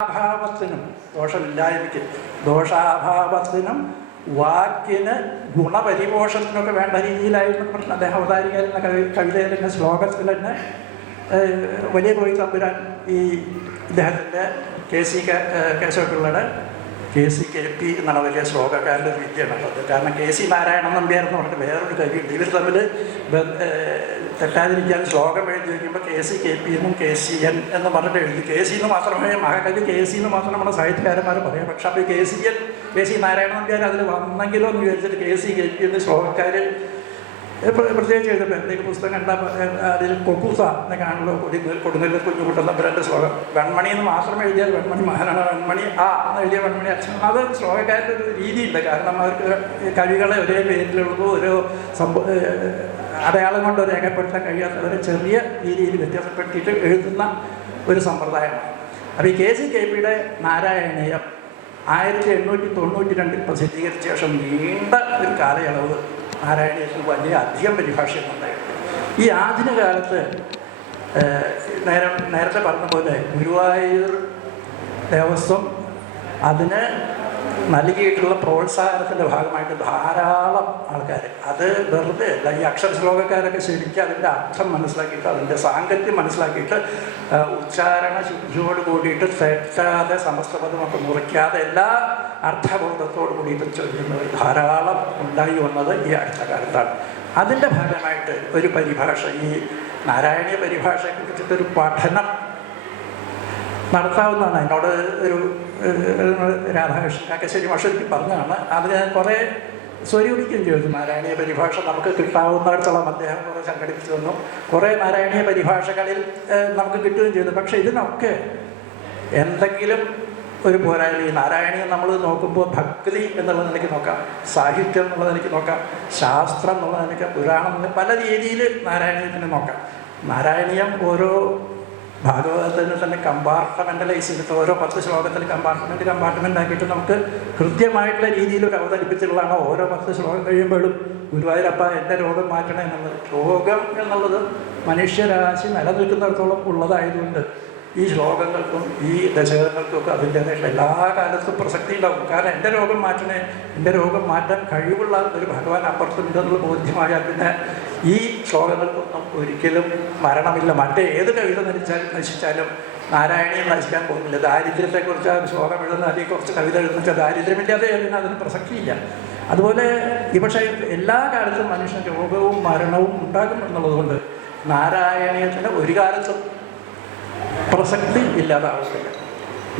ദോഷാഭാവത്തിനും ദോഷമില്ലായ്മയ്ക്ക് ദോഷാഭാവത്തിനും വാക്കിന് ഗുണപരിപോഷത്തിനൊക്കെ വേണ്ട രീതിയിലായിരുന്നു പ്രശ്നം. അദ്ദേഹം അവതാരികയിൽ കവിതയിൽ തന്നെ ശ്ലോകത്തിൽ തന്നെ വലിയ കോയി തമ്പുരാൻ ഈ ഇദ്ദേഹത്തിൻ്റെ കേശവപിള്ളയുടെ KCKP എന്നുള്ള വലിയ ശ്ലോകക്കാരുടെ ഒരു വിദ്യയാണ് അത്. കാരണം KC നാരായണൻ നമ്പ്യാരെന്ന് പറഞ്ഞിട്ട് വേറൊരു കവിയുണ്ട്. ഇവർ തമ്മിൽ തെറ്റാതിരിക്കാൻ ശ്ലോകം എഴുതി വയ്ക്കുമ്പോൾ KCKP എന്നും KCN എന്ന് പറഞ്ഞിട്ട് എഴുതി. KC എന്ന് മാത്രമേ മഹാകവി KC എന്ന് മാത്രം നമ്മുടെ സാഹിത്യകാരന്മാർ പറയാം. പക്ഷെ അപ്പോൾ KC നാരായണൻ നമ്പ്യാർ അതിൽ വന്നെങ്കിലോ എന്ന് വിചാരിച്ചിട്ട് KCKP എന്ന് ശ്ലോകക്കാർ പ്രത്യേകിച്ച് എഴുതപ്പോൾ എന്തെങ്കിലും പുസ്തകം കണ്ടാൽ അതിൽ കൊക്കൂസ എന്നൊക്കെ ആണല്ലോ കൊടുങ്ങല്ലൂർ കുഞ്ഞുകുട്ടൻ തമ്പുരാൻ്റെ ശ്ലോകം. വെൺമണി എന്ന് മാത്രം എഴുതിയാൽ വെൺമണി മഹാനാണ്, വെൺമണി എന്ന് എഴുതിയ വെൺമണി അച്ഛൻ. അത് ശ്ലോകക്കാരുടെ ഒരു രീതിയുണ്ട്. കാരണം അവർക്ക് കവികളെ ഒരേ പേരിലുള്ളതോ ഓരോ അടയാളം കൊണ്ട് രേഖപ്പെടുത്താൻ കഴിയാത്തവരെ ചെറിയ രീതിയിൽ വ്യത്യാസപ്പെടുത്തിയിട്ട് എഴുതുന്ന ഒരു സമ്പ്രദായമാണ്. അപ്പോൾ ഈ KCKPയുടെ നാരായണീയം 1892 പ്രസിദ്ധീകരിച്ച ശേഷം നീണ്ട ഒരു കാലയളവ് നാരായണീയത്തിൽ വലിയ അധികം പരിഭാഷയുണ്ടായിരുന്നു. ഈ ആധുനിക കാലത്ത് നേരത്തെ പറഞ്ഞ പോലെ ഗുരുവായൂർ ദേവസ്വം അതിന് നൽകിയിട്ടുള്ള പ്രോത്സാഹനത്തിൻ്റെ ഭാഗമായിട്ട് ധാരാളം ആൾക്കാർ അത് വെറുതെ അല്ല, ഈ അക്ഷരശ്ലോകക്കാരൊക്കെ ശരിക്കും അതിൻ്റെ അർത്ഥം മനസ്സിലാക്കിയിട്ട് അതിൻ്റെ സാങ്കത്യം മനസ്സിലാക്കിയിട്ട് ഉച്ചാരണ ശുദ്ധിയോട് കൂടിയിട്ട് തെറ്റാതെ സമസ്തപദമൊക്കെ മുറിക്കാതെ എല്ലാ അർത്ഥബോധത്തോടു കൂടിയിട്ട് ചൊല്ലുന്നവർ ധാരാളം ഉണ്ടായി വന്നത് ഈ അടുത്ത കാലത്താണ്. അതിൻ്റെ ഭാഗമായിട്ട് ഒരു പരിഭാഷ, ഈ നാരായണീയ പരിഭാഷയെക്കുറിച്ചിട്ടൊരു പഠനം നടത്താവുന്നതാണ്. എന്നോട് ഒരു രാധാകൃഷ്ണൻ കാക്കശ്ശേരി മാഷൊരിക്കൽ പറഞ്ഞതാണ്. അതിന് ഞാൻ കുറേ സ്വരൂപിക്കുകയും ചെയ്തു. നാരായണീയ പരിഭാഷ നമുക്ക് കിട്ടാവുന്നിടത്തോളം അദ്ദേഹം കുറേ സംഘടിപ്പിച്ചു തന്നു. കുറേ നാരായണീയ പരിഭാഷകളിൽ നമുക്ക് കിട്ടുകയും ചെയ്തു. പക്ഷേ ഇതിനൊക്കെ എന്തെങ്കിലും ഒരു പോരായ്മ. ഈ നാരായണീയം നമ്മൾ നോക്കുമ്പോൾ ഭക്തി എന്നുള്ളത് എനിക്ക് നോക്കാം, സാഹിത്യം എന്നുള്ളത് എനിക്ക് നോക്കാം, ശാസ്ത്രം എന്നുള്ളത് എനിക്ക്, പുരാണം എന്ന പല രീതിയിൽ നാരായണീയത്തിന് നോക്കാം. നാരായണീയം ഓരോ ഭാഗവതത്തിന് തന്നെ കമ്പാർട്ട്മെൻ്റലൈസ് ചെയ്തിട്ട് ഓരോ 10 ശ്ലോകത്തിൽ കമ്പാർട്ട്മെൻ്റ് ആക്കിയിട്ട് നമുക്ക് കൃത്യമായിട്ടുള്ള രീതിയിൽ ഒരു അവതരിപ്പിച്ചിട്ടുള്ളതാണ്. ഓരോ 10 ശ്ലോകം കഴിയുമ്പോഴും ഗുരുവായൂരപ്പ എൻ്റെ രോഗം മാറ്റണം എന്നുള്ളത്. രോഗം എന്നുള്ളത് മനുഷ്യരാശി നിലനിൽക്കുന്നിടത്തോളം ഉള്ളതായതുകൊണ്ട് ഈ ശ്ലോകങ്ങൾക്കും ഈ ദശകങ്ങൾക്കൊക്കെ അതിൻ്റേതായിട്ടുള്ള എല്ലാ കാലത്തും പ്രസക്തി ഉണ്ടാവും. കാരണം എൻ്റെ രോഗം മാറ്റണേ, എൻ്റെ രോഗം മാറ്റാൻ കഴിവുള്ള ഒരു ഭഗവാൻ അപ്പുറത്തുണ്ടെന്നുള്ള ബോധ്യമായാൽ പിന്നെ ഈ ശ്ലോകങ്ങൾക്കൊന്നും ഒരിക്കലും മരണമില്ല. മറ്റേത് കവിത നശിച്ചാലും നാരായണീയം നശിക്കാൻ പോകുന്നില്ല. ദാരിദ്ര്യത്തെക്കുറിച്ച് ആ ശ്ലോകം എഴുതുന്ന അല്ലെങ്കിൽ കുറച്ച് കവിത എഴുതുന്ന ദാരിദ്ര്യമില്ലാതെ അതിന് പ്രസക്തിയില്ല. അതുപോലെ പക്ഷേ എല്ലാ കാലത്തും മനുഷ്യൻ രോഗവും മരണവും ഉണ്ടാകും എന്നുള്ളതുകൊണ്ട് നാരായണീയത്തിന് ഒരു കാലത്തും പ്രസക്തി ഇല്ലാതാവുന്നില്ല.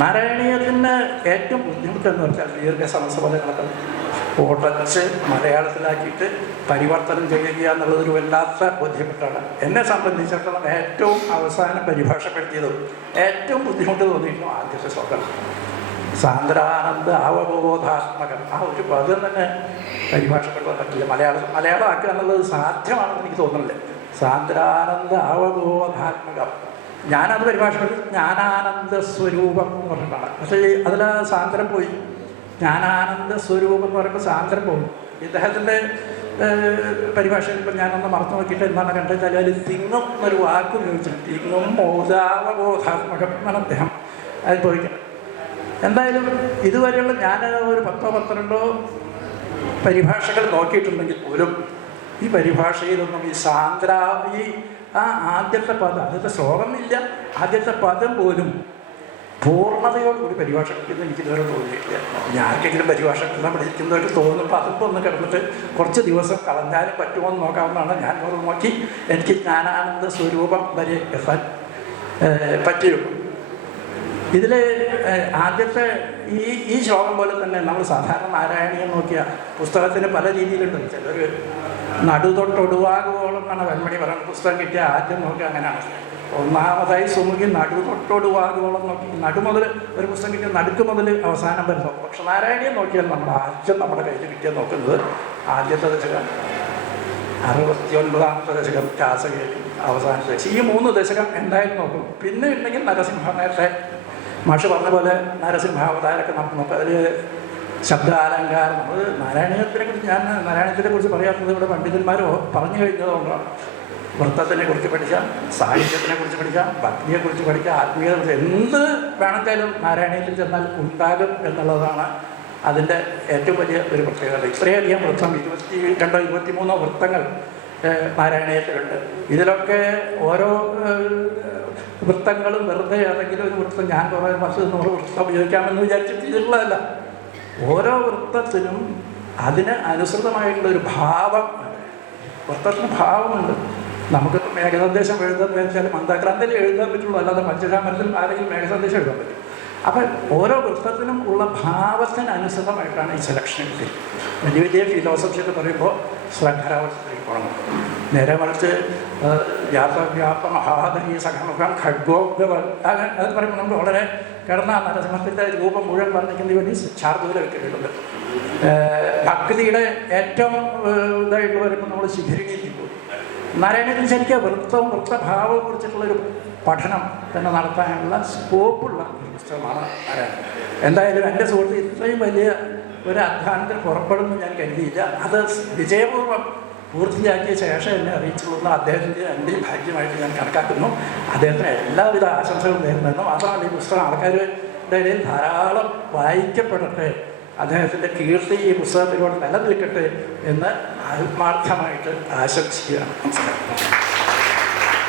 നാരായണീയത്തിന് ഏറ്റവും ബുദ്ധിമുട്ടെന്ന് വെച്ചാൽ ദീർഘസമസ്തപദങ്ങളൊക്കെ ഉടച്ച് മലയാളത്തിലാക്കിയിട്ട് പരിവർത്തനം ചെയ്യുക എന്നുള്ളതൊരു വല്ലാത്ത ബുദ്ധിമുട്ടാണ്. എന്നെ സംബന്ധിച്ചിടത്തോളം ഏറ്റവും അവസാനം പരിഭാഷപ്പെടുത്തിയതും ഏറ്റവും ബുദ്ധിമുട്ട് തോന്നിയിരുന്നു ആദ്യത്തെ ശ്ലോകം. സാന്ദ്രാനന്ദ അവബോധാത്മകം. ആ ഒരു പദം തന്നെ പരിഭാഷപ്പെടുത്താൻ പറ്റില്ല. മലയാളമാക്കുക എന്നുള്ളത് സാധ്യമാണെന്ന് എനിക്ക് തോന്നുന്നില്ല. സാന്ദ്രാനന്ദ അവബോധാത്മകം. ഞാനത് പരിഭാഷപ്പെടുത്തി ജ്ഞാനാനന്ദ സ്വരൂപം എന്ന് പറഞ്ഞിട്ടാണ്. പക്ഷേ അതിൽ സാന്ദ്രം പോയി. ജ്ഞാനാനന്ദ സ്വരൂപം എന്ന് പറയുമ്പോൾ സാന്ദ്രം പോകും. ഇദ്ദേഹത്തിൻ്റെ പരിഭാഷയിൽ ഇപ്പം ഞാനൊന്ന് മറന്നു നോക്കിയിട്ട് എന്താണ് കണ്ടെച്ചാൽ അതിൽ തിങ്ങും എന്നൊരു വാക്ക് ഉപയോഗിച്ചിട്ടുണ്ട്. തിങ്ങും ബോധാവബോധാത്മകം എന്നാണ് അദ്ദേഹം അതിൽ പോയിക്കുന്നത്. എന്തായാലും ഇതുവരെയുള്ള ഞാൻ ഒരു 10-12 പരിഭാഷകൾ നോക്കിയിട്ടുണ്ടെങ്കിൽ പോലും ഈ പരിഭാഷയിലൊന്നും ഈ ആദ്യത്തെ പദം, ആദ്യത്തെ ശ്ലോകമില്ല, ആദ്യത്തെ പദം പോലും പൂർണ്ണതയോടുകൂടി പരിഭാഷയ്ക്കെന്ന് എനിക്ക് ഇതുവരെ തോന്നിയിട്ടില്ല. ഞാർക്കെങ്കിലും പരിഭാഷ പഠിക്കുന്നവർക്ക് തോന്നുമ്പോൾ അതിപ്പോൾ ഒന്ന് കിടന്നിട്ട് കുറച്ച് ദിവസം കളഞ്ഞാലും പറ്റുമോ എന്ന് നോക്കാവുന്നതാണ്. ഞാൻ നോക്കി എനിക്ക് ജ്ഞാനാനന്ദ സ്വരൂപം വരെ എത്താൻ പറ്റിയുള്ളൂ. ഇതിൽ ആദ്യത്തെ ഈ ശ്ലോകം പോലെ തന്നെ നമ്മൾ സാധാരണ നാരായണീയം നോക്കിയ പുസ്തകത്തിന് പല രീതിയിലുണ്ട്. ചിലർ നടുതൊട്ടൊടുവാകുവോളം എന്നാണ് വെൺമണി പറയുന്നത്. പുസ്തകം കിട്ടിയ ആദ്യം നോക്കി അങ്ങനെയാണ്. ഒന്നാമതായി സുമുഖി നടുതൊട്ടൊടുവാകുവോളം നോക്കി, നടുമുതൽ ഒരു പുസ്തകം കിട്ടിയ നടുക്ക് മുതൽ അവസാനം വരെ നോക്കും. പക്ഷെ നാരായണീയം നോക്കിയാൽ നമ്മൾ ആദ്യം നമ്മുടെ കയ്യിൽ കിട്ടിയാൽ നോക്കുന്നത് ആദ്യത്തെ ദശകം, 69ാമത്തെ ദശകം രാസകേരി, അവസാനത്തെ ദശകം. ഈ 3 ദശകം എന്തായാലും നോക്കും. പിന്നെ ഉണ്ടെങ്കിൽ നരസിംഹ, നേരത്തെ മാഷ് പറഞ്ഞ പോലെ നരസിംഹാവതാരമൊക്കെ നമുക്ക് നോക്കാം. അതിൽ ശബ്ദാലങ്കാരം. നമ്മൾ നാരായണീയത്തിനെ കുറിച്ച് പറയാത്തത് ഇവിടെ പണ്ഡിതന്മാരോ പറഞ്ഞു കഴിഞ്ഞതുകൊണ്ടാണ്. വൃത്തത്തിനെ കുറിച്ച് പഠിക്കാം, സാഹിത്യത്തിനെ കുറിച്ച് പഠിക്കാം, ഭക്തിയെക്കുറിച്ച് പഠിക്കാം, ആത്മീയതയെക്കുറിച്ച് എന്ത് വേണമെങ്കിലും നാരായണീയത്തിൽ ചെന്നാൽ ഉണ്ടാകും എന്നുള്ളതാണ് അതിൻ്റെ ഏറ്റവും വലിയ ഒരു പ്രത്യേകത. ഇത്രയധികം വൃത്തം 23 വൃത്തങ്ങൾ നാരായണീയത്തിലുണ്ട്. ഇതിലൊക്കെ ഓരോ വൃത്തങ്ങളും വെറുതെ ഏതെങ്കിലും ഒരു വൃത്തം ഞാൻ കുറേ 100 വൃത്തം ഉപയോഗിക്കാമെന്ന് വിചാരിച്ചിട്ട് ഇതിലുള്ളതല്ല. ഓരോ വൃത്തത്തിനും അതിന് അനുസൃതമായിട്ടുള്ളൊരു ഭാവം, വൃത്തത്തിന് ഭാവമുണ്ട്. നമുക്കിപ്പോൾ മേഘസന്ദേശം എഴുതാൻ വെച്ചാൽ മന്ദാക്രാന്തയിൽ എഴുതാൻ പറ്റുള്ളൂ, അല്ലാതെ പഞ്ചരാമരത്തിൽ ആരെങ്കിലും മേഘസന്ദേശം എഴുതാൻ പറ്റും. അപ്പം ഓരോ വൃത്തത്തിനും ഉള്ള ഭാവത്തിനനുസൃതമായിട്ടാണ് ഈ സെലക്ഷൻ കിട്ടി. വലിയ വലിയ ഫിലോസഫിയൊക്കെ പറയുമ്പോൾ ശ്രദ്ധരാവസ്ഥയിലേക്ക് പോകണം. നേരെ മറിച്ച് വ്യാപ മഹാദരീ സഖമുഖം ഖഡ്ഗോഗ്ഗവൻ അത് പറയുമ്പോൾ നമുക്ക് വളരെ കിടന്ന നരസിംഹത്തിൻ്റെ രൂപം മുഴുവൻ വർണ്ണിക്കുന്നതിന് വേണ്ടി ശാർദൂല വെക്കിയിട്ടുണ്ട്. ഭക്തിയുടെ ഏറ്റവും ഇതായിട്ട് വരുമ്പോൾ നമ്മൾ ശിഖരിണിയിലേക്ക് പോകും. നാരായണീയത്തിൽ ശരിക്കും വൃത്തവും വൃത്തഭാവവും കുറിച്ചിട്ടുള്ളൊരു പഠനം തന്നെ നടത്താനുള്ള സ്കോപ്പുള്ള ഒരു പുസ്തകമാണ് നാരായണൻ. എന്തായാലും എൻ്റെ സുഹൃത്ത് ഇത്രയും വലിയ ഒരു അധ്വാനത്തിൽ പുറപ്പെടുന്നു ഞാൻ കരുതിയില്ല. അത് വിജയപൂർവ്വം പൂർത്തിയാക്കിയ ശേഷം എന്നെ അറിയിച്ചുള്ള അദ്ദേഹത്തിൻ്റെ എൻ്റെയും ഭാഗ്യമായിട്ട് ഞാൻ കണക്കാക്കുന്നു. അദ്ദേഹത്തിന് എല്ലാവിധ ആശംസകളും നേരുന്നു. മാത്രമല്ല ഈ പുസ്തകം ആൾക്കാരുടെ ഇടയിൽ ധാരാളം വായിക്കപ്പെടട്ടെ, അദ്ദേഹത്തിൻ്റെ കീർത്തി ഈ പുസ്തകത്തിലൂടെ നിലനിൽക്കട്ടെ എന്ന് ആത്മാർത്ഥമായിട്ട് ആശംസിക്കുകയാണ്. നമസ്കാരം.